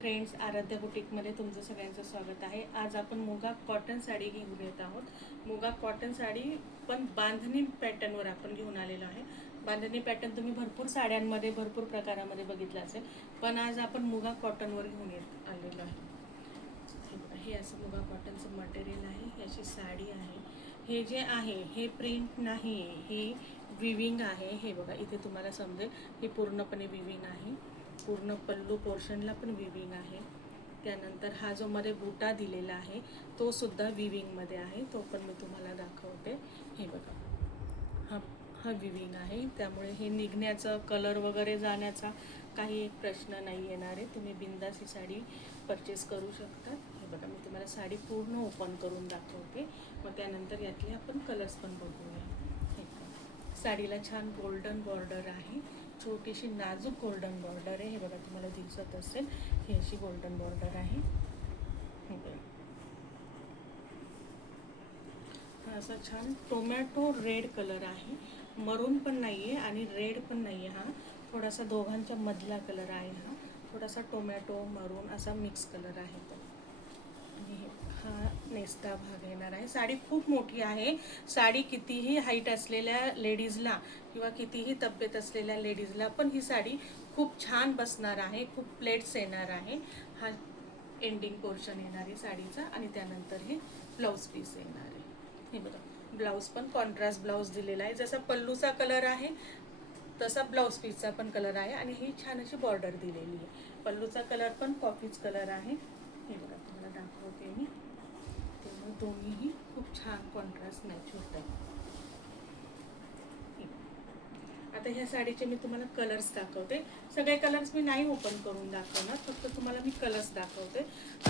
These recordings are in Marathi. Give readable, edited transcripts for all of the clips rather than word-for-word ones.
फ्रेंड्स, आराध्या बुटीकमध्ये तुमचं सगळ्यांचं स्वागत आहे. आज आपण मुगा कॉटन साडी घेऊन येत आहोत. मुगा कॉटन साडी पण बांधणी पॅटर्नवर आपण घेऊन आलेलो आहे. बांधणी पॅटर्न तुम्ही भरपूर साड्यांमध्ये भरपूर प्रकारामध्ये बघितलं असेल, पण आज आपण मुगा कॉटनवर घेऊन येत आलेलो आहे. हे असं मुगा कॉटनचं मटेरियल आहे. ही अशी साडी आहे. हे जे आहे हे प्रिंट नाही, हे विविंग आहे. हे बघा, इथे तुम्हाला समजेल हे पूर्णपणे विविंग आहे. पूर्ण पल्लू पोर्शनला पण विविंग आहे. त्यानंतर हा जो मध्ये बुटा दिलेला आहे तो सुद्धा विविंगमध्ये आहे, तो पण मी तुम्हाला दाखवते. हे बघा, हा विविंग आहे, त्यामुळे हे निघण्याचं कलर वगैरे जाण्याचा काही एक प्रश्न नाही येणार आहे. तुम्ही बिंदास ही साडी परचेस करू शकता. हे बघा, मी तुम्हाला साडी पूर्ण ओपन करून दाखवते, मग त्यानंतर यातले आपण कलर्स पण बघूया. साडीला छान गोल्डन बॉर्डर आहे, छोटीशी नाजूक गोल्डन बॉर्डर आहे. हे बघा, तुम्हाला दिसत असेल, ही अशी गोल्डन बॉर्डर आहे. असा छान टोमॅटो रेड कलर आहे. मरून पण नाही आहे आणि रेड पण नाही आहे. हा थोडासा दोघांच्या मधला कलर आहे. हा थोडासा टोमॅटो मरून असा मिक्स कलर आहे. हा नेस्ता भाग येणार आहे. साडी खूप मोठी आहे. साडी कितीही हाईट असलेल्या लेडीजला किंवा कितीही तब्येत असलेल्या लेडीजला पण ही साडी खूप छान बसणार आहे. खूप प्लेट्स येणार आहे. हा एंडिंग पोर्शन येणार आहे साडीचा आणि त्यानंतर हे ब्लाऊज पीस येणार आहे. हे बघा, ब्लाऊज पण कॉन्ट्रास्ट ब्लाऊज दिलेला आहे. जसा पल्लूचा कलर आहे तसा ब्लाऊज पीसचा पण कलर आहे आणि ही छान अशी बॉर्डर दिलेली आहे. पल्लूचा कलर पण कॉफीच कलर आहे. हे बघा, तुम्हाला दाखवते मी. त्यामुळे दोन्हीही खूप छान कॉन्ट्रास्ट मॅच होत आहे. आता ह्या साडीचे मी तुम्हाला कलर्स दाखवते. सगळे कलर्स मी नाही ओपन करून दाखवणार, फक्त तुम्हाला मी कलर्स दाखवते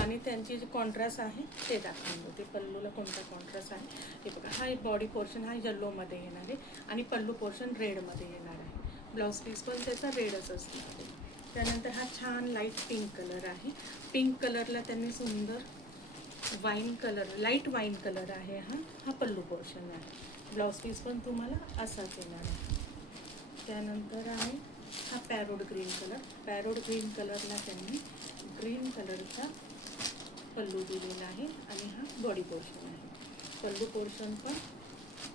आणि त्यांची जे कॉन्ट्रास्ट आहे ते दाखवून देते. पल्लूला कोणता कॉन्ट्रास्ट आहे हे बघा. हा बॉडी पोर्शन हा येलोमध्ये येणार आहे आणि पल्लू पोर्शन रेडमध्ये येणार आहे. ब्लाऊज पीस पण त्याचा रेडच असणार आहे. त्यानंतर हा छान लाईट पिंक कलर आहे. पिंक कलरला त्यांनी सुंदर wine colour, light wine colour आहे. हा पल्लू पोर्शन आहे. ब्लाऊज पीस पण तुम्हाला असाच येणार आहे. त्यानंतर आहे हा parrot green colour. Parrot green कलरला त्यांनी ग्रीन कलरचा पल्लू दिलेला आहे आणि हा बॉडी पोर्शन आहे. पल्लू पोर्शन पण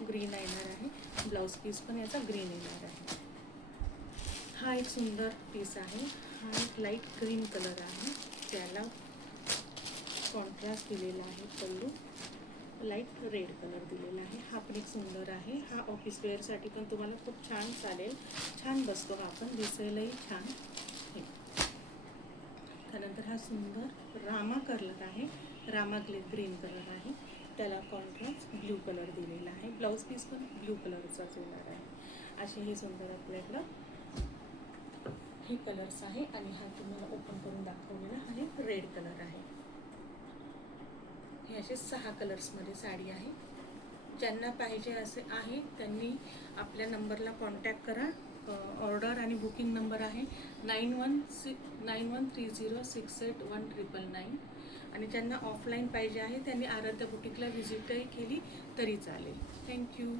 ग्रीन येणार आहे. ब्लाऊज पीस पण याचा ग्रीन येणार आहे. हा एक सुंदर पीस आहे. हा एक लाईट ग्रीन कलर आहे, त्याला कॉन्ट्रास्ट दिलेला आहे. पल्लू लाईट रेड कलर दिलेला आहे. हा पण एक सुंदर आहे. हा ऑफिस वेअरसाठी पण तुम्हाला खूप छान चालेल. छान बसतो हा पण, दिसायलाही छान. त्यानंतर हा सुंदर रामा कलर आहे. रामा ग्रीन कलर आहे, त्याला कॉन्ट्रास्ट ब्ल्यू कलर दिलेला आहे. ब्लाऊज पीस पण ब्ल्यू कलरचाच येणार आहे. असे हे सुंदर आपल्याकडं हे कलर्स आहे आणि हा तुम्हाला ओपन करून दाखवलेला आहे रेड कलर आहे. हे असे 6 कलर्समध्ये साडी आहे. ज्यांना पाहिजे असे आहे त्यांनी आपल्या नंबरला कॉन्टॅक्ट करा. ऑर्डर आणि बुकिंग नंबर आहे 9130681999 आणि ज्यांना ऑफलाईन पाहिजे आहे त्यांनी आराध्या बुटीकला व्हिजिटही केली तरी चालेल. थँक्यू.